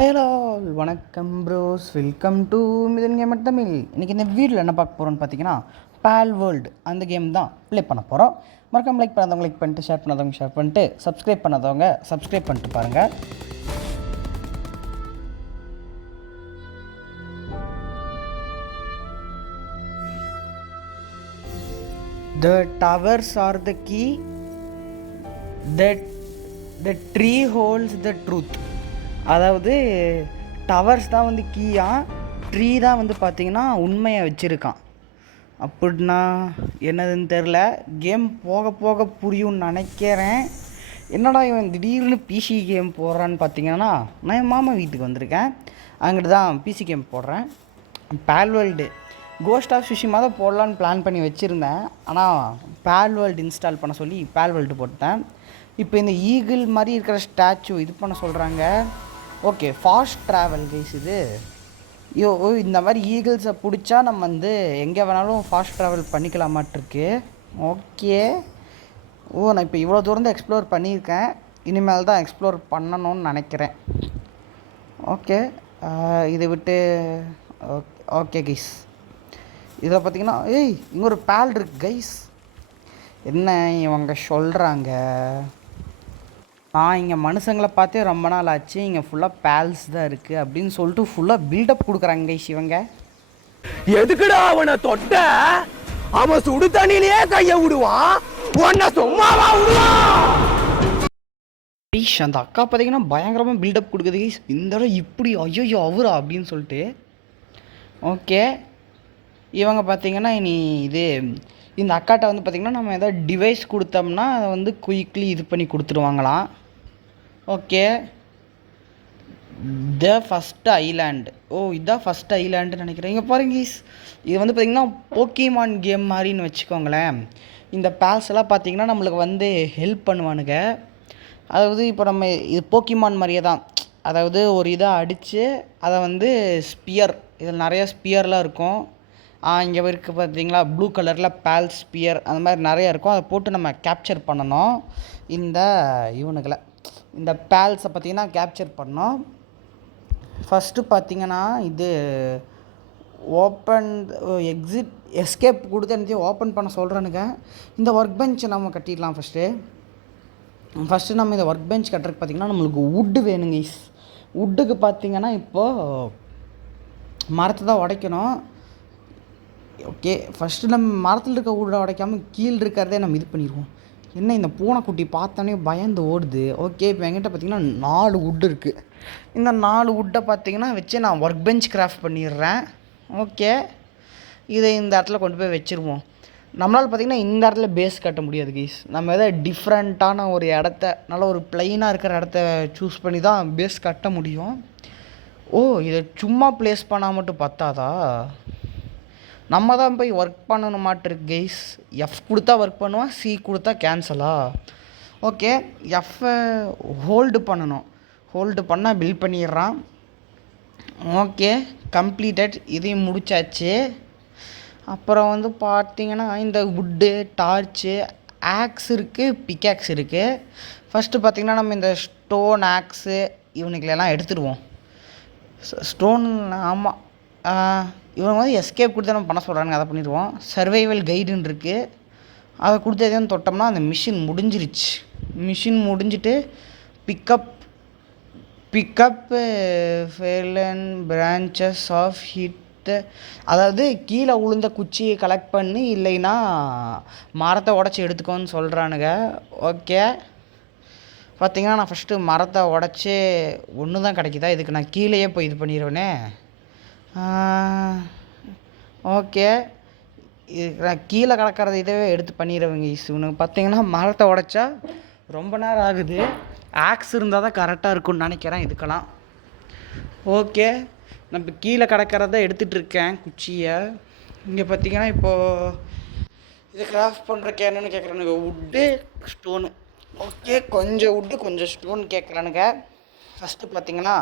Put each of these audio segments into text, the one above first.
Hello, வணக்கம் bros, welcome to Mithun gamer Tamil. இன்றைக்கி இந்த வீடியோவில் என்ன பார்க்க போகிறோன்னு பார்த்தீங்கன்னா, பால் வேர்ல்டு அந்த கேம் தான் ப்ளே பண்ண போகிறோம். மறக்காம லைக் பண்ணாதவங்க லைக் பண்ணிட்டு, ஷேர் பண்ணாதவங்க ஷேர் பண்ணிட்டு, சப்ஸ்கிரைப் பண்ணாதவங்க சப்ஸ்கிரைப் பண்ணிட்டு பாருங்கள். The towers are the key, that the tree holds the truth. அதாவது டவர்ஸ் தான் வந்து கீயா, ட்ரீ தான் வந்து பார்த்திங்கன்னா உண்மையை வச்சுருக்கான். அப்படின்னா என்னதுன்னு தெரில. கேம் போக போக புரியும்னு நினைக்கிறேன். என்னடா இவன் திடீர்னு பிசி கேம் போடுறான்னு பார்த்தீங்கன்னா, நான் என் மாமா வீட்டுக்கு வந்திருக்கேன். அங்கிட்டு தான் பிசி கேம் போடுறேன். பால் வேர்ல்டு கோஸ்ட் ஆஃப் சுஷிமா தான் போடலான்னு பிளான் பண்ணி வச்சுருந்தேன். ஆனால் பால் வேர்ல்டு இன்ஸ்டால் பண்ண சொல்லி பால் வேர்ல்டு போட்டேன். இப்போ இந்த ஈகிள் மாதிரி இருக்கிற ஸ்டாச்சு இது பண்ண சொல்கிறாங்க. ஓகே, ஃபாஸ்ட் ட்ராவல் கைஸ் இது. இந்த மாதிரி ஈகிள்ஸை பிடிச்சா நம்ம வந்து எங்கே வேணாலும் ஃபாஸ்ட் ட்ராவல் பண்ணிக்கலாமாட்டிருக்கு. ஓகே, நான் இப்போ இவ்வளோ தூரம் தான் எக்ஸ்ப்ளோர் பண்ணியிருக்கேன். இனிமேல் தான் எக்ஸ்ப்ளோர் பண்ணணும்னு நினைக்கிறேன். ஓகே, இதை விட்டு ஓகே கைஸ். இதில் பார்த்தீங்கன்னா இங்கே ஒரு பேல் இருக்கு கைஸ். என்ன இவங்க சொல்கிறாங்க? இங்கே மனுஷங்களை பார்த்தே ரொம்ப நாள் ஆச்சு, இங்கே ஃபுல்லாக பேல்ஸ் தான் இருக்குது அப்படின்னு சொல்லிட்டு ஃபுல்லாக பில்டப் கொடுக்குறாங்க கைஸ் இவங்க. எதுக்குடா அவனை தொட்ட? அவன் சுடு தண்ணியிலேயே கைய விடுவான், உன்னை சும்மாவா விடுவான்? அந்த அக்கா பார்த்தீங்கன்னா பயங்கரமாக பில்டப் கொடுக்குது கைஸ். இந்த இடம் இப்படி ஐயோ அவரா அப்படின்னு சொல்லிட்டு. ஓகே, இவங்க பார்த்தீங்கன்னா இனி இந்த அக்காட்ட வந்து பார்த்திங்கன்னா நம்ம எதாவது டிவைஸ் கொடுத்தோம்னா அதை வந்து குயிக்லி இது பண்ணி கொடுத்துருவாங்களாம். Okay, the first island. இதுதான் ஃபஸ்ட் ஐலாண்டுன்னு நினைக்கிறேன். இங்கே பாருங்க ஈஸ், இது வந்து பார்த்திங்கன்னா போக்கிமான் கேம் மாதிரின்னு வச்சுக்கோங்களேன். இந்த பேல்ஸ் எல்லாம் பார்த்திங்கன்னா நம்மளுக்கு வந்து ஹெல்ப் பண்ணுவானுங்க. அதாவது இப்போ நம்ம இது போக்கிமான் மாதிரியே தான். அதாவது ஒரு இதை அடித்து அதை வந்து ஸ்பியர், இதில் நிறையா ஸ்பியர்லாம் இருக்கும். இங்கே இருக்குது பார்த்தீங்களா, ப்ளூ கலரில் பேல் ஸ்பியர் அந்த மாதிரி நிறையா இருக்கும். அதை போட்டு நம்ம கேப்சர் பண்ணணும். இவனுங்களை இந்த பேல்ஸை பார்த்திங்கன்னா கேப்சர் பண்ணோம். ஃபஸ்ட்டு பார்த்திங்கன்னா இது ஓப்பன் எஸ்கேப் கொடுத்து எனக்கு ஓப்பன் பண்ண சொல்கிறேனுங்க. இந்த ஒர்க் பெஞ்சை நம்ம கட்டிடலாம். ஃபஸ்ட்டு நம்ம இந்த ஒர்க் பெஞ்ச் கட்டுறதுக்கு பார்த்திங்கன்னா நம்மளுக்கு வுட்டு வேணுங்க. வுட்டுக்கு பார்த்திங்கன்னா இப்போது மரத்தை தான் உடைக்கணும். ஓகே, ஃபஸ்ட்டு நம்ம மரத்தில் இருக்க வுட்டை உடைக்காமல் கீழே இருக்கிறதே நம்ம இது பண்ணிடுவோம். என்ன இந்த பூனைக்குட்டி பார்த்தோன்னே பயந்து ஓடுது. ஓகே, இப்போ என்கிட்ட பார்த்திங்கன்னா 4 வுட்டு இருக்குது. இந்த 4 வுட்டை பார்த்திங்கன்னா வச்சு நான் ஒர்க் பெஞ்ச் கிராஃப்ட் பண்ணிடுறேன். ஓகே, இதை இந்த இடத்துல கொண்டு போய் வச்சுருவோம். நம்மளால் பார்த்திங்கன்னா இந்த இடத்துல பேஸ் கட்ட முடியாது கைஸ். நம்ம எதாவது டிஃப்ரெண்ட்டான ஒரு இடத்த, நல்ல ஒரு ப்ளைனாக இருக்கிற இடத்த சூஸ் பண்ணி தான் பேஸ் கட்ட முடியும். இதை சும்மா ப்ளேஸ் பண்ணால் மட்டும் பத்தாதா? நம்ம தான் போய் ஒர்க் பண்ணணுமாட்டிருக்கு கைஸ். எஃப் கொடுத்தா ஒர்க் பண்ணுவான், சி கொடுத்தா கேன்சலா? ஓகே, எஃப்பை ஹோல்டு பண்ணணும். ஹோல்டு பண்ணால் பில்ட் பண்ணிடுறான். Okay, completed. இதையும் முடித்தாச்சு. அப்புறம் வந்து பார்த்திங்கன்னா இந்த வுட்டு, டார்ச்சு, ஆக்ஸ் இருக்குது, பிக்காக்ஸ் இருக்குது. ஃபஸ்ட்டு பார்த்திங்கன்னா நம்ம இந்த ஸ்டோன் ஆக்ஸு இவனுங்களெல்லாம் எடுத்துடுவோம். ஸ்டோன் ஆமாம், இவங்க வந்து எஸ்கேப் கொடுத்து நம்ம பண்ண சொல்கிறாங்க, அதை பண்ணிடுவோம். சர்வைவல் கைடுன்னு இருக்குது, அதை கொடுத்து எதையும் தொட்டோம்னா அந்த மிஷின் முடிஞ்சிருச்சு. மிஷின் முடிஞ்சிட்டு பிக்கப் ஃபெலன் பிரான்ச்சஸ் ஆஃப் ஹிட். அதாவது கீழே உளுந்த குச்சியை கலெக்ட் பண்ணி இல்லைன்னா மரத்தை உடச்சி எடுத்துக்கோன்னு சொல்கிறானுங்க. ஓகே, பார்த்திங்கன்னா நான் ஃபஸ்ட்டு மரத்தை உடச்சி ஒன்று தான் கிடைக்குதா, இதுக்கு நான் கீழேயே போய் இது பண்ணிடுவேனே. ஓகே, இதுக்கு நான் கீழே கிடக்கிறத இதவே எடுத்து பண்ணிடுவேங்க. இவனுக்கு பார்த்திங்கன்னா மரத்தை உடைச்சா ரொம்ப நேரம் ஆகுது. ஆக்ஸ் இருந்தால் தான் கரெக்டாக இருக்கும்னு நினைக்கிறேன் இதுக்கெல்லாம். ஓகே, நம்ம கீழே கிடக்கிறத எடுத்துகிட்ருக்கேன் குச்சியை. இங்கே பார்த்திங்கன்னா இப்போது இதை கிராஃப்ட் பண்ணுறக்கு என்னென்னு கேட்குறானுங்க, வுட்டு ஸ்டோனு. ஓகே, கொஞ்சம் வுட்டு கொஞ்சம் ஸ்டோன் கேட்குறானுங்க. ஃபஸ்ட்டு பார்த்திங்கன்னா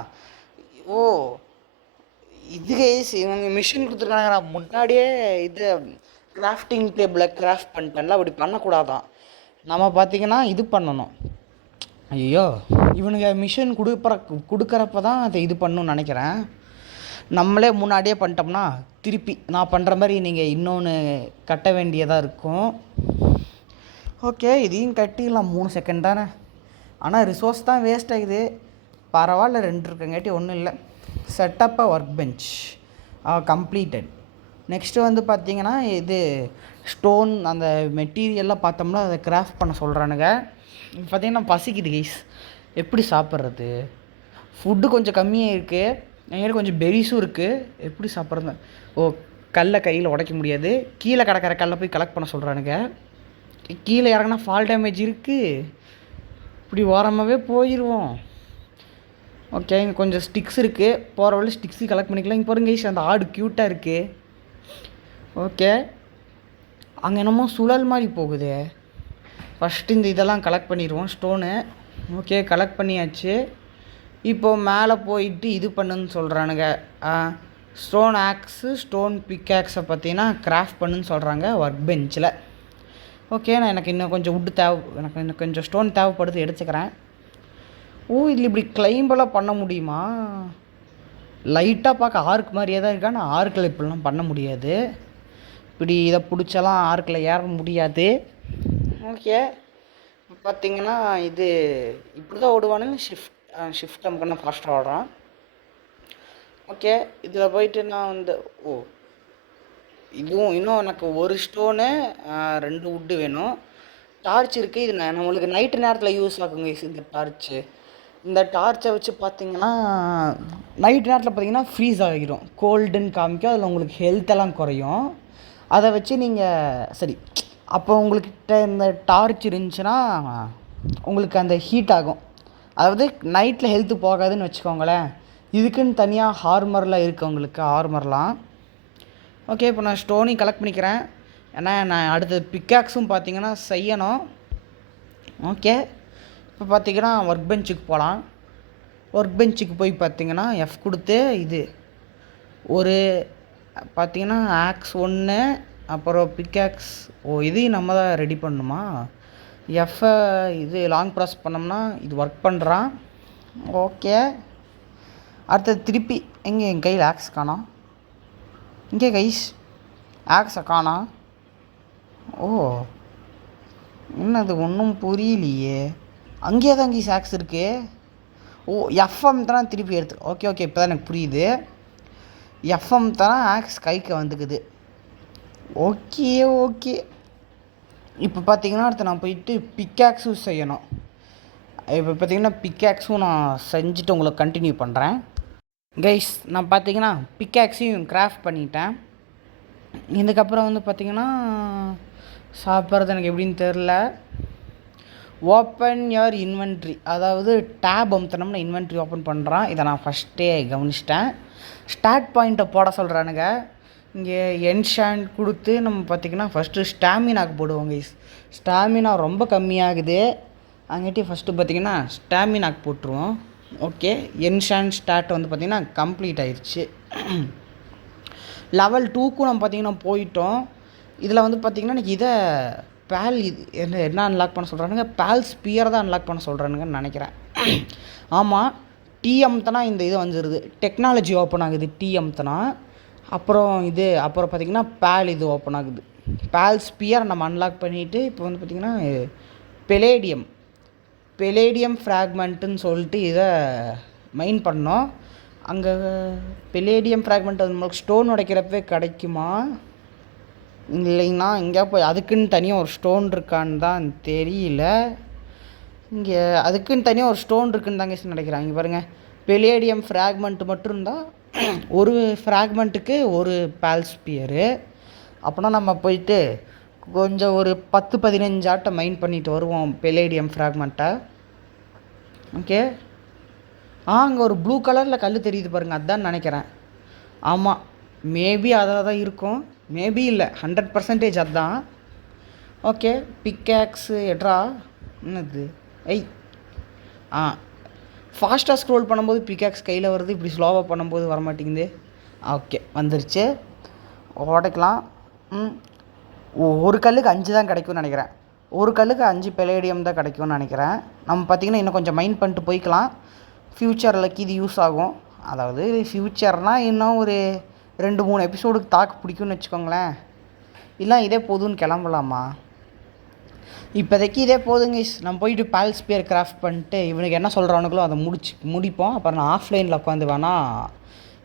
இது கைஸ் இவங்க மிஷின் கொடுத்துருக்காங்க. நான் முன்னாடியே இது கிராஃப்டிங் டேபிளை கிராஃப்ட் பண்ணிட்டேன்ல, அப்படி பண்ணக்கூடாதான். நம்ம பார்த்திங்கன்னா இது பண்ணணும். ஐயோ, இவனுங்க மிஷன் கொடுக்குறப்ப தான் அதை இது பண்ணணும்னு நினைக்கிறேன். நம்மளே முன்னாடியே பண்ணிட்டோம்னா திருப்பி நான் பண்ணுற மாதிரி நீங்கள் இன்னொன்று கட்ட வேண்டியதாக இருக்கும். ஓகே, இதையும் கட்டிடலாம். 3 செகண்ட் தானே. ஆனால் ரிசோர்ஸ் தான் வேஸ்ட் ஆகுது. பரவாயில்ல, 2 இருக்குங்காட்டி ஒன்றும் இல்லை. Setup work bench completed. Next வந்து பார்த்திங்கன்னா இது ஸ்டோன் அந்த மெட்டீரியல்லாம் பார்த்தோம்னா அதை கிராஃப்ட் பண்ண சொல்கிறானுங்க. பார்த்திங்கன்னா பசிக்குது கைஸ், எப்படி சாப்பிட்றது? ஃபுட்டு கொஞ்சம் கம்மியாக இருக்குது, என்கிட்ட கொஞ்சம் பெரிஸும் இருக்குது. எப்படி சாப்பிட்றது? ஓ, கல்லை கையில் உடைக்க முடியாது. கீழே கிடக்கிற கல்லை போய் கலெக்ட் பண்ண சொல்கிறானுங்க. கீழே இறங்கினா ஃபால் டேமேஜ் இருக்குது. இப்படி ஓரமாகவே போயிடுவோம். ஓகே, இங்கே கொஞ்சம் ஸ்டிக்ஸ் இருக்குது. போகிற வழி ஸ்டிக்ஸு கலெக்ட் பண்ணிக்கலாம். இங்கே பாருங்க கைஸ், அந்த ஆடு க்யூட்டாக இருக்குது. ஓகே, அங்கே என்னமோ சுழல் மாதிரி போகுது. ஃபஸ்ட்டு இந்த இதெல்லாம் கலெக்ட் பண்ணிடுவோம், ஸ்டோனு. ஓகே, கலெக்ட் பண்ணியாச்சு. இப்போது மேலே போயிட்டு இது பண்ணுன்னு சொல்கிறானுங்க. ஸ்டோன் ஆக்ஸு ஸ்டோன் பிக் ஆக்ஸை பார்த்தீங்கன்னா கிராஃப்ட் பண்ணுன்னு சொல்கிறாங்க ஒர்க் பெஞ்சில். ஓகே, நான் எனக்கு இன்னும் கொஞ்சம் வுட்டு எனக்கு இன்னும் கொஞ்சம் ஸ்டோன் தேவைப்படுது, எடுத்துக்கிறேன். ஓ, இதில் இப்படி கிளைம்பெல்லாம் பண்ண முடியுமா? லைட்டாக பார்க்க ஆர்க் மாதிரியே தான் இருக்கா. ஆனால் ஆர்க்கில் இப்படிலாம் பண்ண முடியாது. இப்படி இதை பிடிச்சலாம் ஆர்க்கில் ஏற முடியாது. ஓகே, இப்போ பார்த்தீங்கன்னா இது இப்படி தான் ஓடுவானுங்க. ஷிஃப்ட் நமக்கு நான் ஃபாஸ்ட்டாக ஓடுறான். ஓகே, இதில் போயிட்டு நான் வந்து இதுவும் இன்னும் எனக்கு ஒரு ஸ்டோனு 2 வுட்டு வேணும். டார்ச் இருக்குது. இது நம்மளுக்கு நைட்டு நேரத்தில் யூஸ் ஆகுங்க இந்த டார்ச்சு. இந்த டார்ச்சை வச்சு பார்த்திங்கன்னா நைட் நேரத்தில் பார்த்திங்கன்னா ஃப்ரீஸ் ஆகிடும், கோல்டுன்னு காமிக்கும். அதில் உங்களுக்கு ஹெல்த்தெல்லாம் குறையும். அதை வச்சு நீங்கள் சரி, அப்போ உங்கள்கிட்ட இந்த டார்ச் இருந்துச்சுன்னா உங்களுக்கு அந்த ஹீட் ஆகும். அதாவது நைட்டில் ஹெல்த்து போகாதுன்னு வச்சுக்கோங்களேன். இதுக்குன்னு தனியாக ஹார்மர்லாம் இருக்குது உங்களுக்கு, ஆர்மர்லாம். ஓகே, இப்போ நான் ஸ்டோனையும் கலெக்ட் பண்ணிக்கிறேன். ஏன்னா நான் அடுத்த பிக்காக்ஸும் பார்த்திங்கன்னா செய்யணும். ஓகே, இப்போ பார்த்திங்கன்னா ஒர்க் பெஞ்சுக்கு போகலாம். ஒர்க் பெஞ்சுக்கு போய் பார்த்திங்கன்னா எஃப் கொடுத்து இது ஒரு பார்த்திங்கன்னா ஆக்ஸ் 1, அப்புறம் பிக்காக்ஸ். இதையும் நம்ம தான் ரெடி பண்ணணுமா? எஃப்ஐ இது லாங் ப்ரெஸ் பண்ணோம்னா இது ஒர்க் பண்ணுறான். ஓகே, அடுத்தது திருப்பி எங்கே என் கையில் ஆக்ஸ் காணோம். இங்கே கைஸ் ஆக்ஸை காணோம். என்னது ஒன்றும் புரியலையே. அங்கேயே தான் கைஸ் ஆக்ஸ் இருக்குது. எஃப்எம் தான் திருப்பி எடுத்து. ஓகே, இப்போ தான் எனக்கு புரியுது. எஃப்எம் தான் ஆக்ஸ் கைக்கு வந்துக்குது. ஓகே, இப்போ பார்த்தீங்கன்னா அடுத்து நான் போயிட்டு பிக்காக்ஸும் செய்யணும். இப்போ பார்த்தீங்கன்னா பிக்காக்ஸும் நான் செஞ்சுட்டு உங்களுக்கு கண்டினியூ பண்ணுறேன். கைஸ், நான் பார்த்தீங்கன்னா பிக்காக்ஸையும் கிராஃப்ட் பண்ணிட்டேன். இதுக்கப்புறம் வந்து பார்த்திங்கன்னா சாப்பிட்றது எனக்கு எப்படின்னு தெரில. ஓப்பன் யுவர் இன்வென்ட்ரி, அதாவது டேப் அமுத்தினோம்னா இன்வென்ட்ரி ஓப்பன் பண்ணுறான். இதை நான் ஃபஸ்ட்டே கவனிச்சிட்டேன். ஸ்டார்ட் பாயிண்ட்டை போட சொல்கிறானுங்க. இங்கே என்ஷாண்ட் கொடுத்து நம்ம பார்த்திங்கன்னா ஃபஸ்ட்டு ஸ்டாமினாக்கு போடுவோம் கைஸ். ஸ்டாமினா ரொம்ப கம்மியாகுது, அங்கிட்டே ஃபஸ்ட்டு பார்த்திங்கன்னா ஸ்டாமினாக்கு போட்டுருவோம். ஓகே, என்ஷாண்ட் ஸ்டார்ட் வந்து பார்த்திங்கன்னா கம்ப்ளீட் ஆயிடுச்சு. லெவல் 2க்கும் நம்ம பார்த்திங்கன்னா போயிட்டோம். இதில் வந்து பார்த்திங்கன்னா எனக்கு இதை இது என்ன அன்லாக் பண்ண சொல்கிறானுங்க? பால் ஸ்பியர் தான் அன்லாக் பண்ண சொல்கிறானுங்கன்னு நினைக்கிறேன். ஆமாம், டிஎம்த்தனா இந்த இது வந்துடுது, டெக்னாலஜி ஓப்பன் ஆகுது டிஎம்த்தனா. அப்புறம் பார்த்திங்கன்னா பால் இது ஓப்பன் ஆகுது. பால் ஸ்பியர் நம்ம அன்லாக் பண்ணிவிட்டு இப்போ வந்து பார்த்திங்கன்னா பெலேடியம் ஃப்ராக்மெண்ட்டுன்னு சொல்லிட்டு இதை மைன் பண்ணோம். அங்கே பெலேடியம் ஃப்ராக்மெண்ட் அது நம்மளுக்கு ஸ்டோன் உடைக்கிறப்பவே கிடைக்குமா இல்லைன்னா எங்கேயா போய் அதுக்குன்னு தனியாக ஒரு ஸ்டோன் இருக்கான்னு தான் தெரியல. இங்கே அதுக்குன்னு தனியாக ஒரு ஸ்டோன் இருக்குன்னு தாங்க நினைக்கிறாங்க. இங்கே பாருங்கள், பெலேடியம் ஃப்ராக்மெண்ட் மட்டும் இருந்தால் ஒரு ஃப்ராக்மெண்ட்டுக்கு ஒரு பால்ஸ்பியரு. அப்படின்னா நம்ம போயிட்டு கொஞ்சம் ஒரு 10-15 ஆட்டை மைன் பண்ணிட்டு வருவோம் பெலேடியம் ஃப்ராக்மெண்ட்டை. ஓகே, அங்கே ஒரு ப்ளூ கலரில் கல் தெரியுது பாருங்கள், அதுதான் நினைக்கிறேன். ஆமாம், மேபி அதாக தான் இருக்கும், மேபி இல்லை 100% அதுதான். ஓகே, பிக்காக்ஸு எட்ரா என்னது? ஃபாஸ்ட்டாக ஸ்க்ரோல் பண்ணும்போது பிக்காக்ஸ் கையில் வருது, இப்படி ஸ்லோவாக பண்ணும்போது வரமாட்டேங்குது. ஓகே, வந்துருச்சு, உடைக்கலாம். ஒரு கல்லுக்கு 5 தான் கிடைக்கும்னு நினைக்கிறேன். ஒரு கல்லுக்கு 5 பெலேடியம் தான் கிடைக்கும்னு நினைக்கிறேன். நம்ம பார்த்திங்கன்னா இன்னும் கொஞ்சம் மைண்ட் பண்ணிட்டு போய்க்கலாம். ஃப்யூச்சரில் இது யூஸ் ஆகும். அதாவது ஃப்யூச்சர்னால் இன்னும் ஒரு 2-3 எபிசோடுக்கு தாக்கு பிடிக்கும்னு வச்சுக்கோங்களேன். இல்லை இதே போதும்னு கிளம்பலாமா? இப்போதைக்கு இதே போதுங்க. நம்ம போயிட்டு பால்ஸ்பியர் கிராஃப்ட் பண்ணிட்டு இவனுக்கு என்ன சொல்கிறானுங்களோ அதை முடிப்போம். அப்புறம் நான் ஆஃப்லைனில் உட்காந்து வேணால்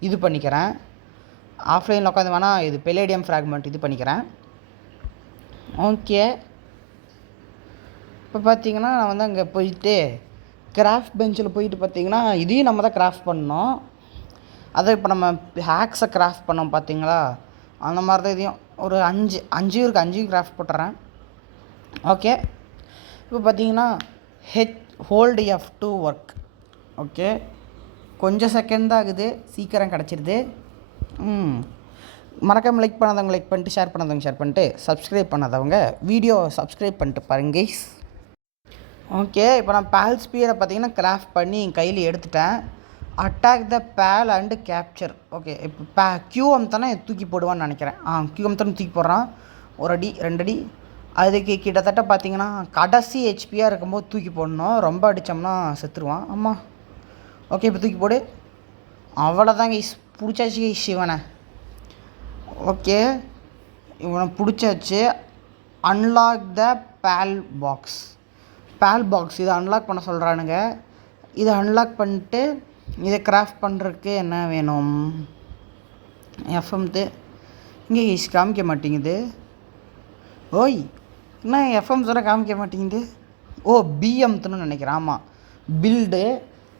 இது பண்ணிக்கிறேன். ஆஃப்லைனில் உட்காந்து வேணால் இது பெலேடியம் ஃப்ராக்மெண்ட் இது பண்ணிக்கிறேன். ஓகே, இப்போ பார்த்தீங்கன்னா நான் வந்து அங்கே போயிட்டு கிராஃப்ட் பெஞ்சில் போயிட்டு பார்த்தீங்கன்னா இதையும் நம்ம தான் கிராஃப்ட் பண்ணோம். அதை இப்போ நம்ம ஹேக்ஸை கிராஃப்ட் பண்ணோம் பார்த்தீங்களா, அந்த மாதிரி தான் இதையும் ஒரு 5 கிராஃப்ட் போட்டுறேன். ஓகே, இப்போ பார்த்தீங்கன்னா ஹோல்டு F2 ஒர்க். ஓகே, கொஞ்சம் செகண்ட் தான் ஆகுது, சீக்கிரம் கிடச்சிருது. மறக்காமல் லைக் பண்ணாதவங்க லைக் பண்ணிட்டு, ஷேர் பண்ணாதவங்க ஷேர் பண்ணிட்டு, சப்ஸ்கிரைப் பண்ணாதவங்க வீடியோ சப்ஸ்கிரைப் பண்ணிட்டு பாருங்க கைஸ். ஓகே, இப்போ நான் பால்ஸ்பியரை பார்த்தீங்கன்னா கிராஃப்ட் பண்ணி என் கையில் எடுத்துட்டேன். அட்டாக் த பேல் அண்டு கேப்சர். ஓகே, இப்போ கியூஎம் தானே தூக்கி போடுவான்னு நினைக்கிறேன். கியூஎம் தானே தூக்கி போடுறான். 1 அடி 2 அடி. அதுக்கு கிட்டத்தட்ட பார்த்தீங்கன்னா கடைசி ஹெச்பியாக இருக்கும்போது தூக்கி போடணும். ரொம்ப அடித்தோம்னா செத்துருவான். ஆமாம், ஓகே, இப்போ தூக்கி போடு. அவ்வளோதாங்க கைஸ், பிடிச்சாச்சு கைஸ் இவனை. ஓகே, இவனை பிடிச்சாச்சு. அன்லாக் த பேல் பாக்ஸ். இதை அன்லாக் பண்ண சொல்கிறானுங்க. இதை அன்லாக் பண்ணிட்டு இதை கிராஃப்ட் பண்ணுறதுக்கு என்ன வேணும்? எஃப்எம்து இங்கே காமிக்க மாட்டேங்குது. ஓய், என்ன எஃப்எம் சொன்னால் காமிக்க மாட்டேங்குது? ஓ, பிஎம்த்துன்னு நினைக்கிறேன். ஆமாம், பில்டு.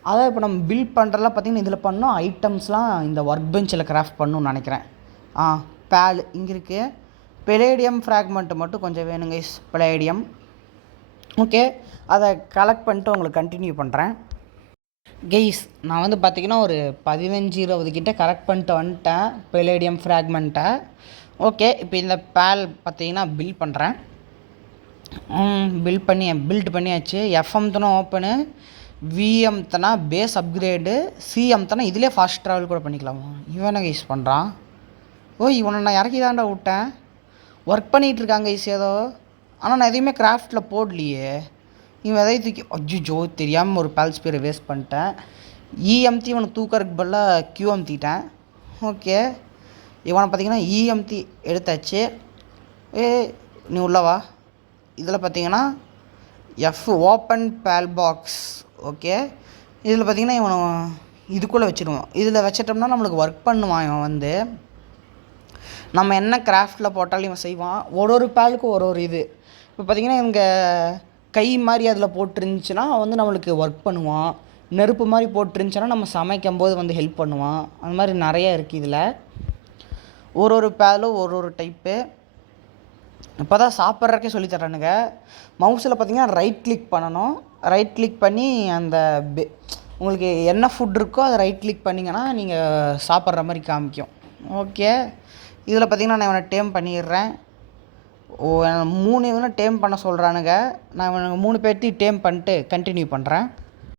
அதான் இப்போ நம்ம பில்ட் பண்ணுறதுலாம் பார்த்திங்கன்னா இதில் பண்ணோம். ஐட்டம்ஸ்லாம் இந்த ஒர்க் பெஞ்சில் கிராஃப்ட் பண்ணணும்னு நினைக்கிறேன். பேல் இங்கே இருக்குது. பெலேடியம் ஃப்ராக்மெண்ட்டு மட்டும் கொஞ்சம் வேணுங்க பெலேடியம். ஓகே, அதை கலெக்ட் பண்ணிட்டு உங்களுக்கு கண்டினியூ பண்ணுறேன் கெய்ஸ். நான் வந்து பார்த்திங்கன்னா ஒரு 15-20 கிட்ட கலெக்ட் பண்ணிட்டு வந்துட்டேன் பெலேடியம் ஃப்ராக்மெண்ட்டை. ஓகே, இப்போ இந்த பேல் பார்த்திங்கன்னா பில்ட் பண்ணுறேன். பில்ட் பண்ணியாச்சு. எஃப்எம்த்தனா ஓப்பனு, விஎம்த்தனா பேஸ் அப்கிரேடு, சிஎம்த்தனா இதிலே ஃபாஸ்ட் ட்ராவல் கூட பண்ணிக்கலாமா? இவனை யூஸ் பண்ணுறான். இவனை நான் இறக்கி தாண்டா விட்டேன். ஒர்க் பண்ணிகிட்ருக்காங்க ஏதோ. ஆனால் நான் எதையுமே கிராஃப்டில் போடலையே. இவன் எதையும் தூக்கி அஜ்ஜோ தெரியாமல் ஒரு பால்ஸ்பியரை வேஸ்ட் பண்ணிட்டேன். இஎம்டி இவனை தூக்கறதுக்கு பதிலாக கியூஎம்த்திட்டேன். ஓகே, இவனை பார்த்திங்கன்னா இஎம்டி எடுத்தாச்சு. நீ உள்ளவா. இதில் பார்த்திங்கன்னா ஓப்பன் பேல் பாக்ஸ். ஓகே, இதில் பார்த்திங்கன்னா இவனை இதுக்குள்ளே வச்சுருவோம். இதில் வச்சிட்டோம்னா நம்மளுக்கு ஒர்க் பண்ணுவான். இவன் வந்து நம்ம என்ன கிராஃப்டில் போட்டாலும் இவன் செய்வான். ஒரு பேலுக்கும் ஒரு இது. இப்போ பார்த்திங்கன்னா இங்கே கை மாதிரி அதில் போட்டுருந்துச்சுன்னா வந்து நம்மளுக்கு ஒர்க் பண்ணுவான். நெருப்பு மாதிரி போட்டுருந்துச்சுன்னா நம்ம சமைக்கும் போது வந்து ஹெல்ப் பண்ணுவான். அந்த மாதிரி நிறையா இருக்குது இதில். ஒரு பேலும் ஒரு டைப்பு. இப்போ தான் சாப்பிட்றக்கே சொல்லித்தரானுங்க. மவுஸில் பார்த்திங்கன்னா ரைட் கிளிக் பண்ணணும். ரைட் கிளிக் பண்ணி அந்த உங்களுக்கு என்ன ஃபுட் இருக்கோ அதை ரைட் கிளிக் பண்ணிங்கன்னா நீங்கள் சாப்பிட்ற மாதிரி காமிக்கும். ஓகே, இதில் பார்த்திங்கன்னா நான் இவனை டேம் பண்ணிடுறேன். 3 இவனை டேம் பண்ண சொல்கிறானுங்க. நான் இவனுக்கு 3 பேர்த்தையும் டேம் பண்ணிட்டு கண்டினியூ பண்ணுறேன்.